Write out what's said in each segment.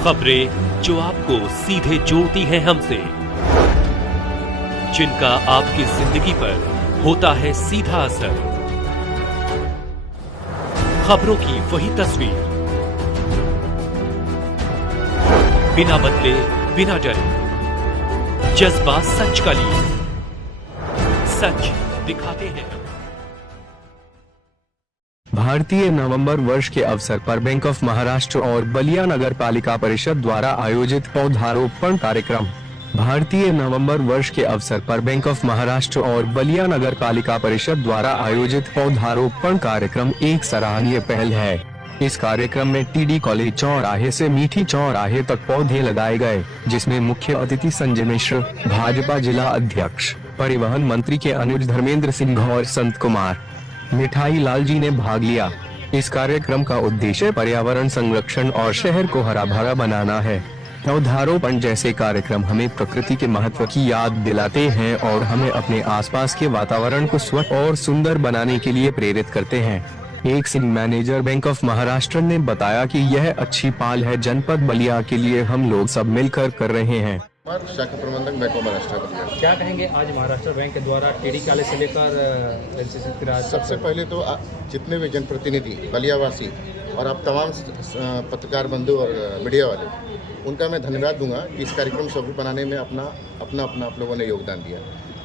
खबरें जो आपको सीधे जोड़ती हैं हमसे, जिनका आपकी जिंदगी पर होता है सीधा असर। खबरों की वही तस्वीर, बिना बदले बिना डरे, जज्बा सच का लिए, सच दिखाते हैं। भारतीय नवंबर वर्ष के अवसर पर बैंक ऑफ महाराष्ट्र और बलिया नगर पालिका परिषद द्वारा आयोजित पौधारोपण कार्यक्रम। भारतीय नवंबर वर्ष के अवसर पर बैंक ऑफ महाराष्ट्र और बलिया नगर पालिका परिषद द्वारा आयोजित पौधारोपण कार्यक्रम एक सराहनीय पहल है। इस कार्यक्रम में टीडी कॉलेज चौराहे से मीठी चौराहे तक पौधे लगाए गए, जिसमें मुख्य अतिथि संजय मिश्र, भाजपा जिला अध्यक्ष, परिवहन मंत्री के अनुज धर्मेंद्र सिंह और संत कुमार मिठाई लाल जी ने भाग लिया। इस कार्यक्रम का उद्देश्य पर्यावरण संरक्षण और शहर को हरा भरा बनाना है। पौधारोपण जैसे कार्यक्रम हमें प्रकृति के महत्व की याद दिलाते हैं और हमें अपने आसपास के वातावरण को स्वच्छ और सुंदर बनाने के लिए प्रेरित करते हैं। एक Singh manager bank of Maharashtra ने बताया कि यह अच्छी पहल है जनपद बलिया के लिए हम लोग सब मिलकर कर रहे हैं। शाखा प्रबंधक बैंक ऑफ महाराष्ट्र बलिया। क्या कहेंगे आज महाराष्ट्र बैंक के द्वारा टीडी कॉलेज से लेकर सबसे पहले तो जितने भी जनप्रतिनिधि बलियावासी और आप तमाम पत्रकार बंधु और मीडिया वाले, उनका मैं धन्यवाद दूंगा कि इस कार्यक्रम सफल बनाने में अपना आप लोगों ने योगदान दिया।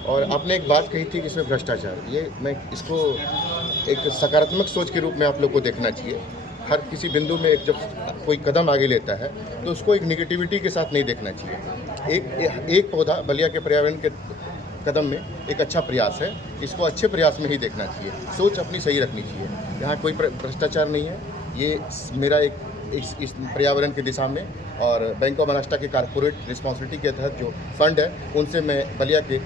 और आपने एक बात कही थी कि इसमें भ्रष्टाचार, ये मैं इसको एक सकारात्मक सोच के रूप में आप लोग को देखना चाहिए। हर किसी बिंदु में जब कोई कदम आगे लेता है तो उसको एक निगेटिविटी के साथ नहीं देखना चाहिए। एक पौधा बलिया के पर्यावरण के कदम में एक अच्छा प्रयास है, इसको अच्छे प्रयास में ही देखना चाहिए। सोच अपनी सही रखनी चाहिए। यहाँ कोई भ्रष्टाचार नहीं है। ये मेरा एक इस पर्यावरण की दिशा में और बैंक ऑफ महाराष्ट्र के कारपोरेट रिस्पॉन्सिबिलिटी के तहत जो फंड है, उनसे मैं बलिया के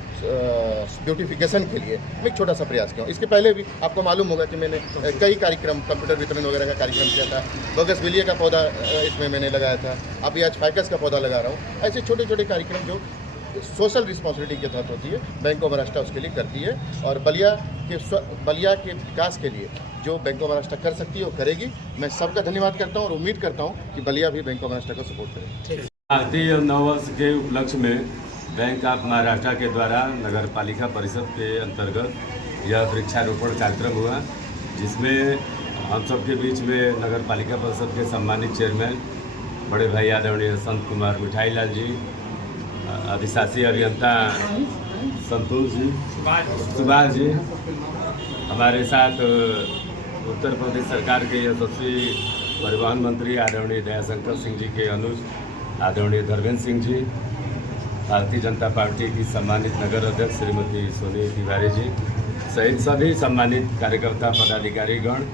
ब्यूटिफिकेशन के लिए मैं एक छोटा सा प्रयास किया हूँ। इसके पहले भी आपको मालूम होगा कि मैंने कई कार्यक्रम, कंप्यूटर वितरण वगैरह का कार्यक्रम किया था। बगस बिलिया का पौधा इसमें मैंने लगाया था। अभी आज फाइकस का पौधा लगा रहा हूँ। ऐसे छोटे छोटे कार्यक्रम जो सोशल रिस्पॉन्सिबिलिटी के तहत होती है, बैंक ऑफ महाराष्ट्र उसके लिए करती है। और बलिया के विकास के लिए जो बैंक ऑफ महाराष्ट्र कर सकती है वो करेगी। मैं सबका धन्यवाद करता हूँ और उम्मीद करता हूँ कि बलिया भी बैंक ऑफ महाराष्ट्र को सपोर्ट करेगी। भारतीय नववर्ष के उपलक्ष्य में बैंक ऑफ महाराष्ट्र के द्वारा नगर पालिका परिषद के अंतर्गत यह वृक्षारोपण कार्यक्रम हुआ, जिसमें हम सबके बीच में नगर पालिका परिषद के सम्मानित चेयरमैन बड़े भाई आदरणीय संत कुमार मिठाई लाल जी, अधिशासी अभियंता संतोष जी, सुभाष जी, हमारे साथ उत्तर प्रदेश सरकार के यशस्वी परिवहन मंत्री आदरणीय दयाशंकर सिंह जी के अनुज आदरणीय धर्मेंद्र सिंह जी, भारतीय जनता पार्टी की सम्मानित नगर अध्यक्ष श्रीमती सोनी तिवारी जी सहित सभी सम्मानित कार्यकर्ता पदाधिकारीगण,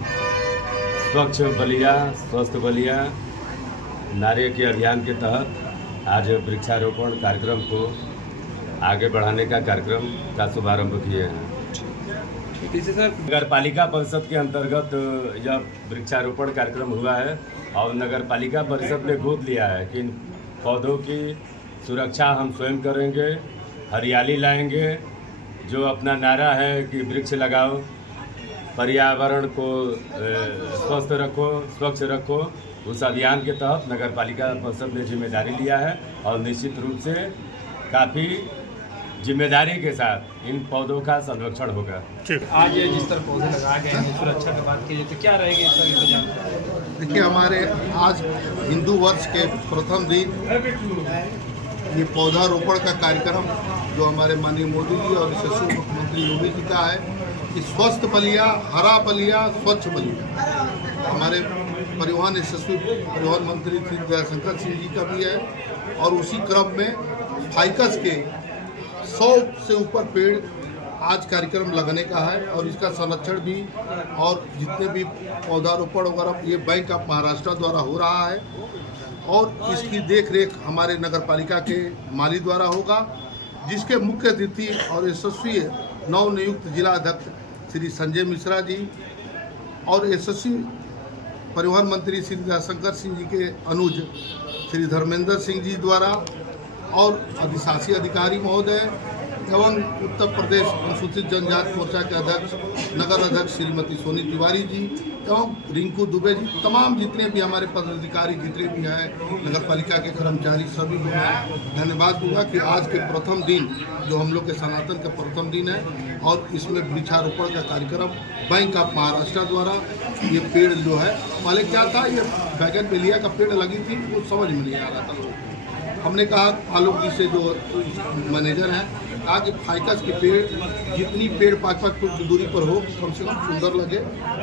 स्वच्छ बलिया स्वस्थ बलिया नारे के अभियान के तहत आज वृक्षारोपण कार्यक्रम को आगे बढ़ाने का कार्यक्रम का शुभारंभ किए हैं। नगर पालिका परिषद के अंतर्गत यह वृक्षारोपण कार्यक्रम हुआ है और नगर पालिका परिषद ने गोद लिया है कि इन पौधों की सुरक्षा हम स्वयं करेंगे, हरियाली लाएंगे। जो अपना नारा है कि वृक्ष लगाओ, पर्यावरण को स्वस्थ रखो, स्वच्छ रखो, उस अभियान के तहत नगर पालिका परिषद ने जिम्मेदारी लिया है और निश्चित रूप से काफ़ी जिम्मेदारी के साथ इन पौधों का संरक्षण होगा। आज जिस तरह पौधे लगाए गए हैं, सुरक्षा की बात की जाए तो क्या रहेगी इसका इंतजाम? देखिए, हमारे आज हिंदू वर्ष के प्रथम दिन ये पौधारोपण का कार्यक्रम जो हमारे माननीय मोदी जी और यशस्वी मुख्यमंत्री योगी जी का है कि स्वस्थ बलिया, हरा बलिया, स्वच्छ बलिया। हमारे परिवहन यशस्वी परिवहन मंत्री श्री दयाशंकर सिंह जी का भी है और उसी क्रम में फाइकस के 100 से ऊपर पेड़ आज कार्यक्रम लगने का है और इसका संरक्षण भी और जितने भी पौधारोपण वगैरह ये बैंक ऑफ महाराष्ट्र द्वारा हो रहा है और इसकी देखरेख हमारे नगर पालिका के माली द्वारा होगा, जिसके मुख्य अतिथि और यशस्वी नवनियुक्त जिला अध्यक्ष श्री संजय मिश्रा जी और यशस्वी परिवहन मंत्री श्री दयाशंकर सिंह जी के अनुज श्री धर्मेंद्र सिंह जी द्वारा और अधिशासी अधिकारी महोदय एवं उत्तर प्रदेश अनुसूचित जनजाति मोर्चा के अध्यक्ष नगर अध्यक्ष श्रीमती सोनी तिवारी जी एवं रिंकू दुबे जी, तमाम जितने भी हमारे पदाधिकारी जितने भी हैं, नगर पालिका के कर्मचारी, सभी को मैं धन्यवाद दूंगा कि आज के प्रथम दिन जो हम लोग के सनातन का प्रथम दिन है और इसमें वृक्षारोपण का कार्यक्रम बैंक ऑफ महाराष्ट्र द्वारा ये पेड़ जो है, पहले क्या था, ये बैगन बेलिया का पेड़ लगी थी, वो समझ में नहीं आ रहा था। हमने कहा आलोक जी से जो मैनेजर हैं, कहा कि फाइकस के पेड़ जितनी पेड़ 5-5 फुट की दूरी पर हो, कम से कम सुंदर लगे,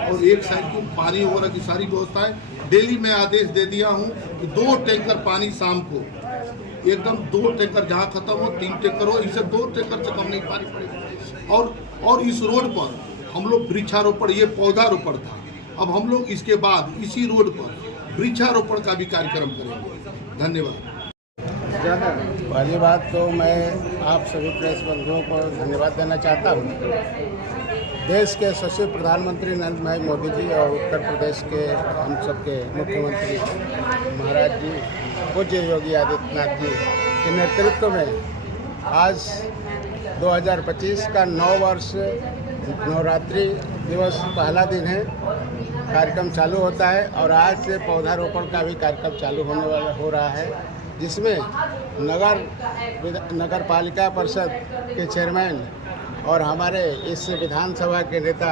और एक साइड की पानी वगैरह की सारी व्यवस्थाएं डेली मैं आदेश दे दिया हूं कि 2 टैंकर पानी शाम को, एकदम 2 टैंकर जहां खत्म हो 3 टैंकर हो, इससे 2 टैंकर से कम नहीं पानी पड़ेगा। और इस रोड पर हम लोग वृक्षारोपण, ये पौधारोपण था, अब हम लोग इसके बाद इसी रोड पर वृक्षारोपण का भी कार्यक्रम करेंगे। धन्यवाद। पहली बात तो मैं आप सभी प्रेस बंधुओं को धन्यवाद देना चाहता हूँ। देश के यशस्वी प्रधानमंत्री नरेंद्र भाई मोदी जी और उत्तर प्रदेश के हम सबके मुख्यमंत्री महाराज जी पूज्य योगी आदित्यनाथ जी के नेतृत्व में आज 2025 का 9 वर्ष नवरात्रि दिवस पहला दिन है, कार्यक्रम चालू होता है और आज से पौधारोपण का भी कार्यक्रम चालू हो रहा है, जिसमें नगर पालिका परिषद के चेयरमैन और हमारे इस विधानसभा के नेता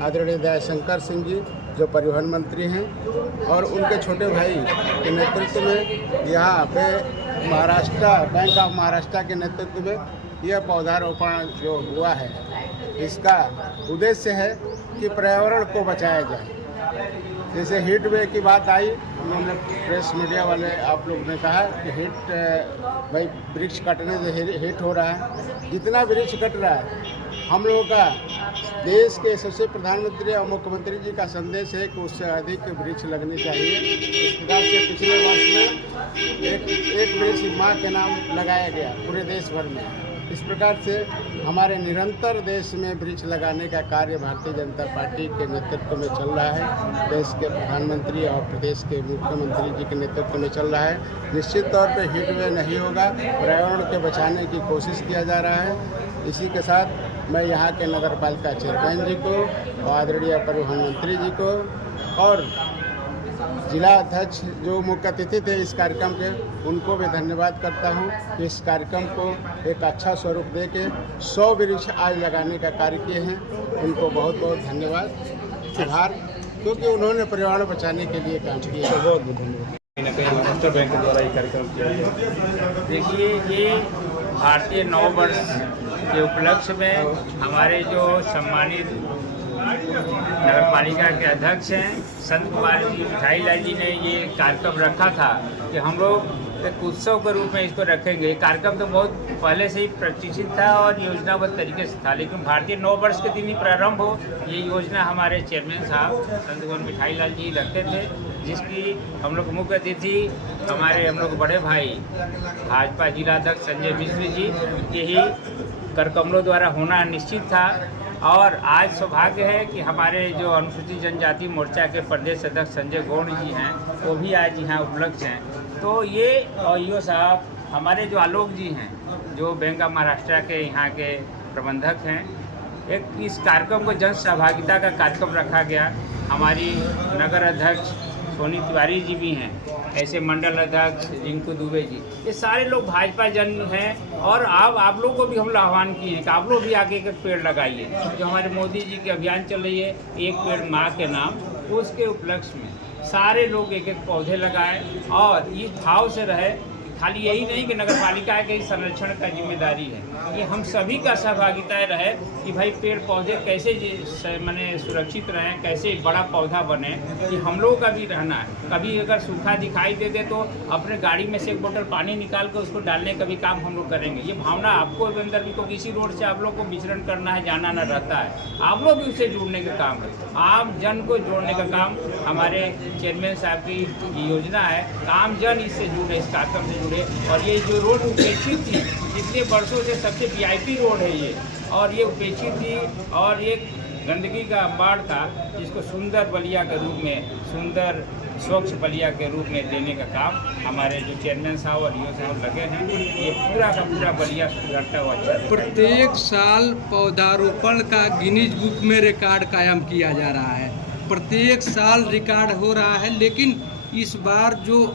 आदरणीय दयाशंकर सिंह जी जो परिवहन मंत्री हैं और उनके छोटे भाई के नेतृत्व में यहाँ पे बैंक ऑफ महाराष्ट्र के नेतृत्व में यह पौधारोपण जो हुआ है, इसका उद्देश्य है कि पर्यावरण को बचाया जाए। जैसे हीट वेव की बात आई, उन्होंने प्रेस मीडिया वाले आप लोग ने कहा कि भाई वृक्ष कटने से हीट हो रहा है। जितना वृक्ष कट रहा है, हम लोगों का देश के यशस्वी प्रधानमंत्री और मुख्यमंत्री जी का संदेश है कि उससे अधिक वृक्ष लगने चाहिए। इस प्रकार से पिछले वर्ष में एक वृक्ष माँ के नाम लगाया गया पूरे देश भर में। इस प्रकार से हमारे निरंतर देश में वृक्ष लगाने का कार्य भारतीय जनता पार्टी के नेतृत्व में चल रहा है। देश के प्रधानमंत्री और प्रदेश के मुख्यमंत्री जी के नेतृत्व में चल रहा है। निश्चित तौर पर हीट वेव नहीं होगा, पर्यावरण के बचाने की कोशिश किया जा रहा है। इसी के साथ मैं यहाँ के नगर पालिका चेयरमैन जी को और आदरणीय परिवहन मंत्री जी को और जिला अध्यक्ष जो मुख्य अतिथि थे इस कार्यक्रम के, उनको भी धन्यवाद करता हूं कि इस कार्यक्रम को एक अच्छा स्वरूप देके 100 वृक्ष आज लगाने का कार्य किए हैं। उनको बहुत बहुत धन्यवाद, सुधार, क्योंकि उन्होंने पर्यावरण बचाने के लिए काम किया। बहुत बहुत धन्यवाद। कहीं ना कहीं महाराष्ट्र बैंक द्वारा ये कार्यक्रम किया गया। देखिए, ये भारतीय 9 वर्ष के उपलक्ष्य में हमारे जो सम्मानित नगर पालिका के अध्यक्ष हैं संत कुमार जी मिठाई लाल जी ने ये कार्यक्रम रखा था कि हम लोग एक उत्सव के रूप में इसको रखेंगे। कार्यक्रम तो बहुत पहले से ही प्रतिष्ठित था और योजनाबद्ध तरीके से था, लेकिन भारतीय 9 वर्ष के दिन ही प्रारंभ हो, ये योजना हमारे चेयरमैन साहब संत कुमार मिठाई लाल जी रखते थे, जिसकी हम लोग मुख्य अतिथि हम लोग बड़े भाई भाजपा जिलाध्यक्ष संजय मिश्र जी के ही करकमलों द्वारा होना निश्चित था। और आज सौभाग्य है कि हमारे जो अनुसूचित जनजाति मोर्चा के प्रदेश अध्यक्ष संजय गौड़ जी हैं, वो भी आज यहाँ उपलब्ध हैं। तो ये और ईओ साहब, हमारे जो आलोक जी हैं जो बैंक ऑफ महाराष्ट्र के यहाँ के प्रबंधक हैं, एक इस कार्यक्रम को जन सहभागिता का कार्यक्रम रखा गया। हमारी नगर अध्यक्ष सोनी तिवारी जी भी हैं, ऐसे मंडल अध्यक्ष रिंकू दुबे जी, ये सारे लोग भाजपा जन हैं। और आप लोगों को भी हम लोग आह्वान किए हैं कि आप लोग भी आगे एक पेड़ लगाइए। जो हमारे मोदी जी के अभियान चल रही है एक पेड़ माँ के नाम, उसके उपलक्ष्य में सारे लोग एक पौधे लगाएं और इस भाव से रहे। खाली यही नहीं कि नगर पालिका के संरक्षण का जिम्मेदारी है, ये हम सभी का सहभागिता रहे कि भाई पेड़ पौधे कैसे माने सुरक्षित रहें, कैसे बड़ा पौधा बने, कि हम लोगों का भी रहना है। कभी अगर सूखा दिखाई दे तो अपने गाड़ी में से एक बोतल पानी निकाल कर उसको डालने का भी काम हम लोग करेंगे। ये भावना आपको अंदर भी, क्योंकि इसी रोड से आप लोग को विचरण करना है, जाना न रहता है, आप लोग भी उससे जुड़ने का काम है। आम जन को जोड़ने का काम हमारे चेयरमैन साहब की योजना है, आम जन इससे जुड़े, इस कार्यक्रम से जुड़े। और ये जो रोड उपेक्षित थी इतने वर्षों से, सबसे वीआईपी रोड है ये, और ये उपेक्षित थी और एक गंदगी का अंबार था, जिसको सुंदर बलिया के रूप में, सुंदर स्वच्छ बलिया के रूप में देने का काम हमारे जो चेयरमैन साहब और ईओ साहब लगे हैं। ये पूरा का पूरा बलिया सुधरता हुआ अच्छा। प्रत्येक साल पौधारोपण का गिनीज बुक में रिकॉर्ड कायम किया जा रहा है, प्रत्येक साल रिकॉर्ड हो रहा है, लेकिन इस बार जो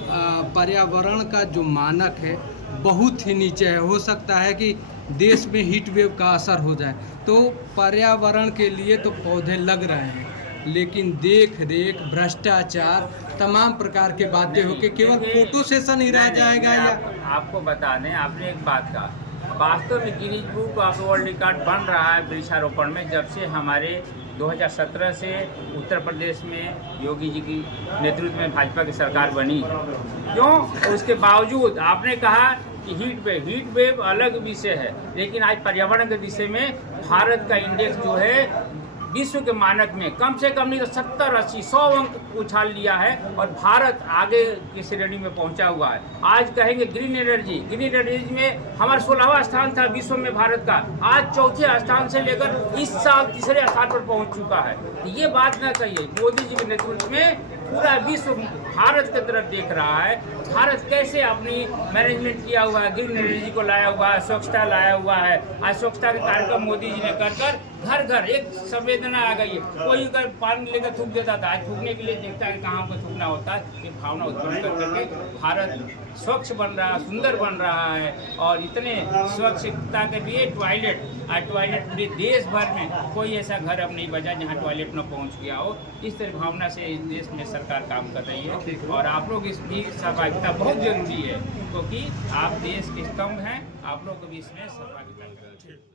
पर्यावरण का जो मानक है बहुत ही नीचे है। हो सकता है कि देश में हीट वेव का असर हो जाए, तो पर्यावरण के लिए तो पौधे लग रहे हैं, लेकिन देख रेख, भ्रष्टाचार, तमाम प्रकार के बातें होकर केवल फोटो सेशन ही रह जाएगा। या आपको बता दें, आपने एक बात कहा, वास्तव में Guinness book of world record बन रहा है वृक्षारोपण में, जब से हमारे 2017 से उत्तर प्रदेश में योगी जी की नेतृत्व में भाजपा की सरकार बनी। क्यों? उसके बावजूद आपने कहा कि हीट वेव अलग विषय है, लेकिन आज पर्यावरण के विषय में भारत का इंडेक्स जो है विश्व के मानक में कम से कम नहीं तो 70, 80, 100 अंक उछाल लिया है और भारत आगे की श्रेणी में पहुंचा हुआ है। आज कहेंगे ग्रीन एनर्जी में हमारा 16वां स्थान था विश्व में भारत का, आज चौथे स्थान से लेकर इस साल तीसरे स्थान पर पहुंच चुका है। ये बात ना कहिए, मोदी जी के नेतृत्व में पूरा विश्व भारत की तरफ देख रहा है। भारत कैसे अपनी मैनेजमेंट किया हुआ है, ग्रीन एनर्जी को लाया हुआ है, स्वच्छता लाया हुआ है। आज स्वच्छता के कार्यक्रम मोदी जी ने कर घर घर एक संवेदना आ गई है। कोई अगर पानी लेकर थूक देता था, आज थूकने के लिए देखता है कहाँ पर थूकना होता है। ये भावना उत्पन्न करके भारत स्वच्छ बन रहा है, सुंदर बन रहा है। और इतने स्वच्छता के लिए टॉयलेट पूरे देश भर में कोई ऐसा घर अब नहीं बचा जहाँ टॉयलेट न पहुँच गया हो। इस तरह भावना से इस देश में सरकार काम कर रही है और आप लोग इस भी सहभागिता बहुत जरूरी है, क्योंकि आप देश के स्तंभ हैं, आप लोग को भी इसमें सहभागिता करनी चाहिए।